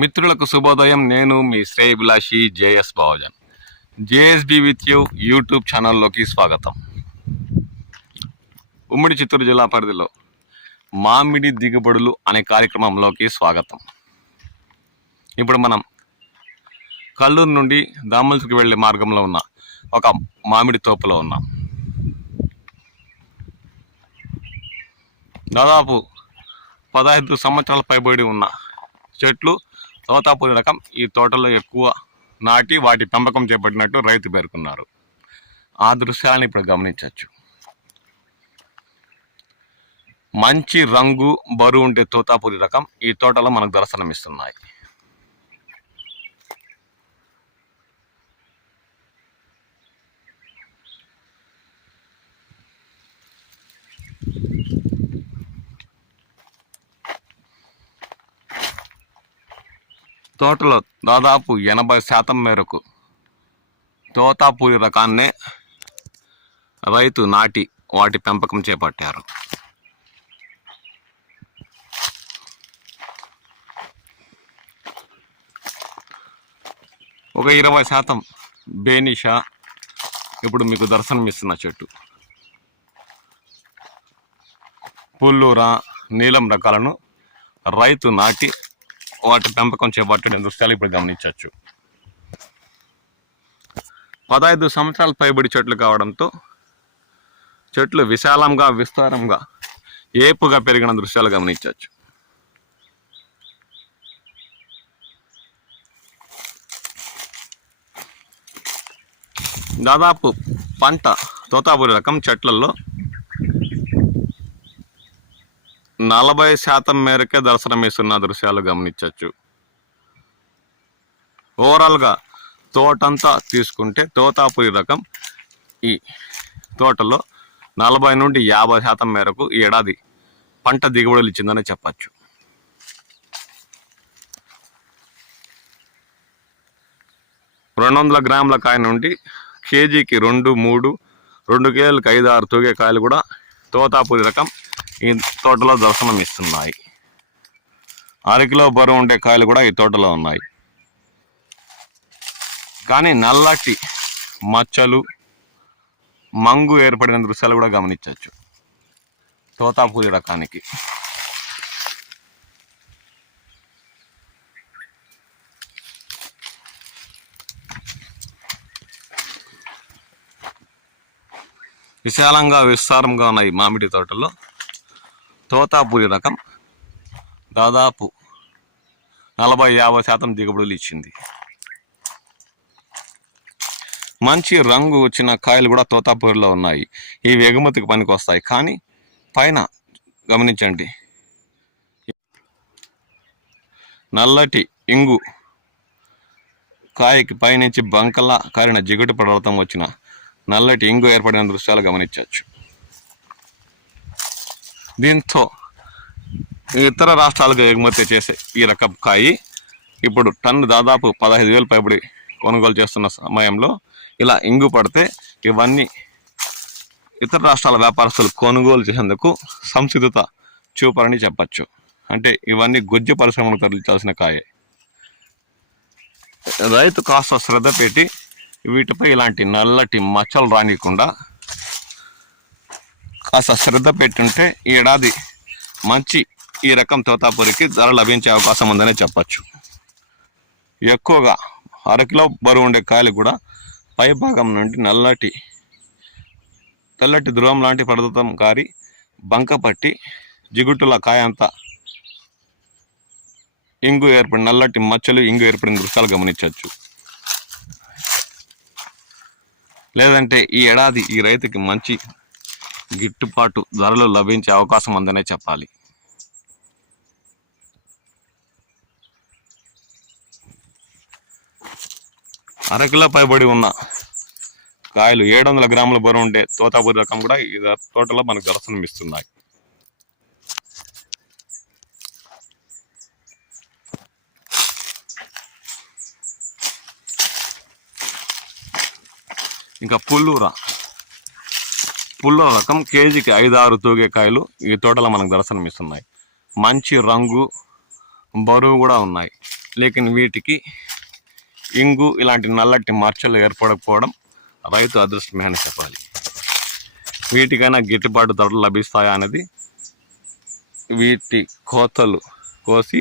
మిత్రులకు శుభోదయం. నేను మీ శ్రేయభిలాషి JS Bavajan. JSB with you YouTube ఛానల్లోకి స్వాగతం. ఉమ్మడి చిత్తూరు జిల్లా పరిధిలో మామిడి దిగుబడులు అనే కార్యక్రమంలోకి స్వాగతం. ఇప్పుడు మనం కల్లూరు నుండి దామల్స్కి వెళ్ళే మార్గంలో ఉన్న ఒక మామిడి తోపులో ఉన్నాం. దాదాపు 15 సంవత్సరాల పైబడి ఉన్న చెట్లు తోతాపూరి రకం ఈ తోటలో ఎక్కువ నాటి వాటి పెంపకం చేపట్టినట్టు రైతు పేర్కొన్నారు. ఆ దృశ్యాలను ఇప్పుడు గమనించవచ్చు. మంచి రంగు బరువు ఉండే తోతాపూరి రకం ఈ తోటలో మనకు దర్శనమిస్తున్నాయి. తోటలో దాదాపు 80% మేరకు తోతాపూరి రకాన్నే రైతు నాటి వాటి పెంపకం చేపట్టారు. ఒక 20% బేనిషా ఇప్పుడు మీకు దర్శనమిస్తున్న చెట్టు. పుల్లూర, నీలం రకాలను రైతు నాటి వాటి పెంపకం చేపట్టిన దృశ్యాలు ఇప్పుడు గమనించవచ్చు. 15 సంవత్సరాల పైబడి చెట్లు కావడంతో చెట్లు విశాలంగా విస్తారంగా ఏపుగా పెరిగిన దృశ్యాలు గమనించవచ్చు. దాదాపు పంట తోతాపూరి రకం చెట్లలో 40% మేరకే దర్శనమిస్తున్న దృశ్యాలు గమనించవచ్చు. ఓవరాల్గా తోటంతా తీసుకుంటే తోతాపూరి రకం ఈ తోటలో 40 నుండి 50% మేరకు ఈ ఏడాది పంట దిగుబడులు ఇచ్చిందని చెప్పచ్చు. $200 గ్రాముల కాయ నుండి కేజీకి 2 కేజీలకు 5-6 తూగే కాయలు కూడా తోతాపూరి రకం ఈ తోటలో దర్శనం ఇస్తున్నాయి. 6 కిలో బరువు ఉండే కాయలు కూడా ఈ తోటలో ఉన్నాయి. కానీ నల్లటి మచ్చలు, మంగు ఏర్పడిన దృశ్యాలు కూడా గమనించవచ్చు తోతాపూరి రకానికి. విశాలంగా విస్తారంగా ఉన్నాయి మామిడి తోటలో తోతాపూరి రకం దాదాపు 40-50% దిగుబడులు ఇచ్చింది. మంచి రంగు వచ్చిన కాయలు కూడా తోతాపూరిలో ఉన్నాయి. ఇవి ఎగుమతికి పనికి వస్తాయి. కానీ పైన గమనించండి, నల్లటి ఇంగు కాయకి పైనుంచి బంకలా కారిన జిగుటు పడవతం వచ్చిన నల్లటి ఇంగు ఏర్పడిన దృశ్యాలు గమనించవచ్చు. దీంతో ఇతర రాష్ట్రాలకు ఎగుమతి చేసే ఈ రకం కాయి ఇప్పుడు టన్ను దాదాపు 15,000 పైబడి కొనుగోలు చేస్తున్న సమయంలో ఇలా ఇంగు పడితే ఇవన్నీ ఇతర రాష్ట్రాల వ్యాపారస్తులు కొనుగోలు చేసేందుకు సంసిద్ధత చూపారని చెప్పచ్చు. అంటే ఇవన్నీ గుజ్జు పరిశ్రమకు తరలించాల్సిన కాయే. రైతు కాస్త శ్రద్ధ పెట్టి వీటిపై ఇలాంటి నల్లటి మచ్చలు రానియకుండా కాస్త శ్రద్ధ పెట్టుంటే ఈ ఏడాది మంచి ఈ రకం తోతాపూరికి ధర లభించే అవకాశం ఉందనే చెప్పచ్చు. ఎక్కువగా 6 కిలో బరువు ఉండే కాయలు కూడా పై భాగం నుండి తెల్లటి ధ్రువం లాంటి పదార్థం కారి బంక పట్టి జిగుట్టుల కాయ అంతా ఇంగు ఏర్పడిన నల్లటి మచ్చలు ఇంగు ఏర్పడిన దృశ్యాలు గమనించవచ్చు. లేదంటే ఈ ఏడాది ఈ రైతుకి మంచి గిట్టుబాటు ధరలు లభించే అవకాశం ఉందనే చెప్పాలి. అరకిలో పైబడి ఉన్న కాయలు 700 గ్రాముల బరువు ఉండే తోతాపూరి రకం కూడా ఈ తోటలో మనకు దర్శనమిస్తున్నాయి. ఇంకా పుల్లూర రకం కేజీకి 5-6 తూగే కాయలు ఈ తోటలో మనకు దర్శనమిస్తున్నాయి. మంచి రంగు, బరువు కూడా ఉన్నాయి. లేకిన్ వీటికి ఇంగు ఇలాంటి నల్లటి మచ్చలు ఏర్పడకపోవడం రైతు అదృష్టమే అని చెప్పాలి. వీటికైనా గిట్టుబాటు ధరలు లభిస్తాయా అనేది వీటి కోతలు కోసి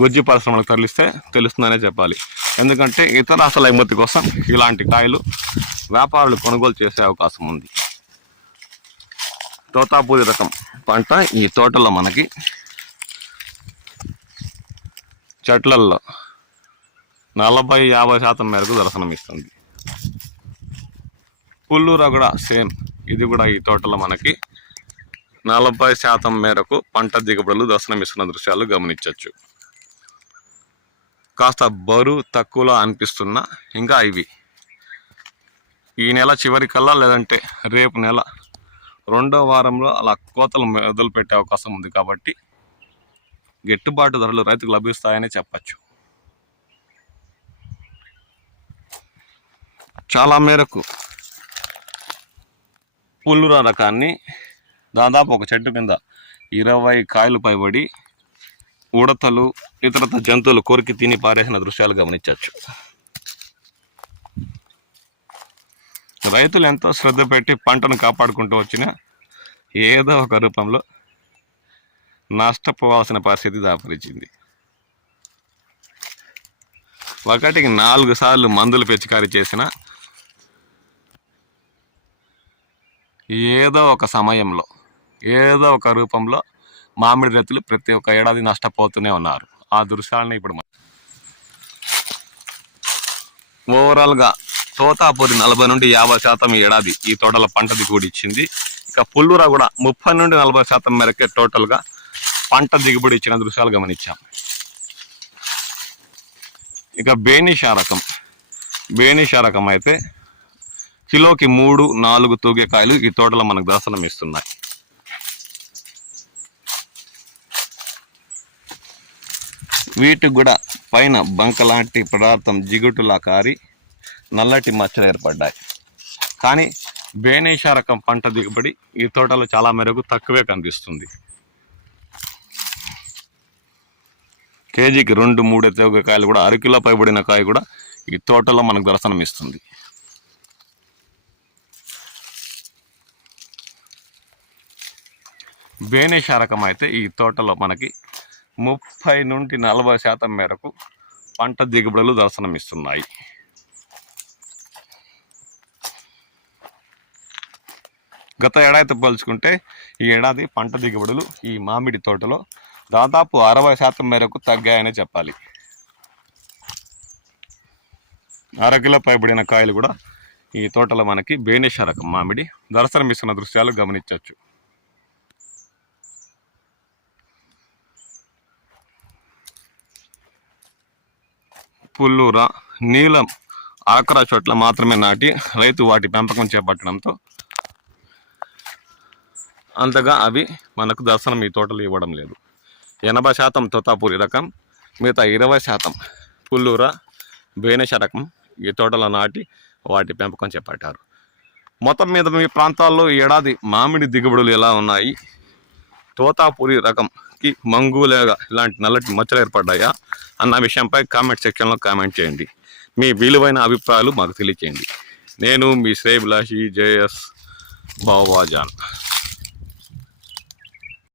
గుజ్జు పరిశ్రమలకు తరలిస్తే తెలుస్తుందనే చెప్పాలి. ఎందుకంటే ఇతర రాష్ట్రాల ఎగుమతి కోసం ఇలాంటి కాయలు వ్యాపారులు కొనుగోలు చేసే అవకాశం ఉంది. తోతాపూరి రకం పంట ఈ తోటలో మనకి చెట్లల్లో 40-50% మేరకు దర్శనమిస్తుంది. పుల్లూరా కూడా సేమ్, ఇది కూడా ఈ తోటలో మనకి 40% మేరకు పంట దిగుబడులు దర్శనమిస్తున్న దృశ్యాలు గమనించవచ్చు. కాస్త బరువు తక్కువలో అనిపిస్తున్నా ఇంకా ఇవి ఈ నెల చివరి కల్లా లేదంటే రేపు నెల 2వ వారంలో అలా కోతలు మొదలు పెట్టే అవకాశం ఉంది. కాబట్టి గిట్టుబాటు ధరలు రైతుకు లభిస్తాయని చెప్పచ్చు. చాలా మేరకు పుల్లూరా రకాన్ని దాదాపు ఒక చెట్టు కింద 20 కాయలు పైబడి ఉడతలు ఇతరత జంతువులు కొరికి తిని పారేసిన దృశ్యాలు గమనించవచ్చు. రైతులు ఎంతో శ్రద్ధ పెట్టి పంటను కాపాడుకుంటూ వచ్చినా ఏదో ఒక రూపంలో నష్టపోవాల్సిన పరిస్థితి దాపరించింది. ఒకటికి 4 సార్లు మందులు పిచికారీ చేసిన ఏదో ఒక సమయంలో ఏదో ఒక రూపంలో మామిడి రైతులు ప్రతి ఒక్క ఏడాది నష్టపోతూనే ఉన్నారు. ఆ దృశ్యాలని ఇప్పుడు ఓవరాల్గా తోతాపూరి 40-50% ఈ ఏడాది ఈ తోటల పంట దిగుబడి ఇచ్చింది. ఇక పుల్లూరా కూడా 30-40% మేరకే టోటల్గా పంట దిగుబడి ఇచ్చిన దృశ్యాలు గమనించాం. ఇక బేనిషా రకం అయితే కిలోకి 3-4 తూగే కాయలు ఈ తోటలో మనకు దర్శనం ఇస్తున్నాయి. వీటికి కూడా పైన బంక లాంటి పదార్థం జిగుటులా కారి నల్లటి మచ్చలు ఏర్పడ్డాయి. కానీ బేనిషా రకం పంట దిగుబడి ఈ తోటలో చాలా మేరకు తక్కువే కనిపిస్తుంది. కేజీకి 2-3 తూగే కాయలు కూడా 1 కిలో పైబడిన కాయ కూడా ఈ తోటలో మనకు దర్శనం ఇస్తుంది. బేనిషా రకం అయితే ఈ తోటలో మనకి 30-40% మేరకు పంట దిగుబడులు దర్శనమిస్తున్నాయి. గత ఏడాదితో పోల్చుకుంటే ఈ ఏడాది పంట దిగుబడులు ఈ మామిడి తోటలో దాదాపు 60% మేరకు తగ్గాయనే చెప్పాలి. 1/2 కిలో పైబడిన కాయలు కూడా ఈ తోటలో మనకి బేనిషా రకం మామిడి దర్శనమిస్తున్న దృశ్యాలు గమనించవచ్చు. పుల్లూరా, నీలం ఆకరా చోట్ల మాత్రమే నాటి రైతు వాటి పెంపకం చేపట్టడంతో అంతగా అవి మనకు దర్శనం ఈ తోటలు ఇవ్వడం లేదు. 80% తోతాపూరి రకం, మిగతా 20% పుల్లూరా, బేనిషా రకం ఈ తోటలో నాటి వాటి పెంపకం చేపట్టారు. మొత్తం మీద మీ ప్రాంతాల్లో ఈ ఏడాది మామిడి దిగుబడులు ఎలా ఉన్నాయి, తోతాపూరి రకంకి మంగులేగా ఇలాంటి నల్లటి మచ్చలు ఏర్పడ్డాయా అన్న విషయంపై కామెంట్ సెక్షన్లో కామెంట్ చేయండి. మీ విలువైన అభిప్రాయాలు మాకు తెలియచేయండి. నేను మీ శ్రేయభిలాషి JS బావాజాన్.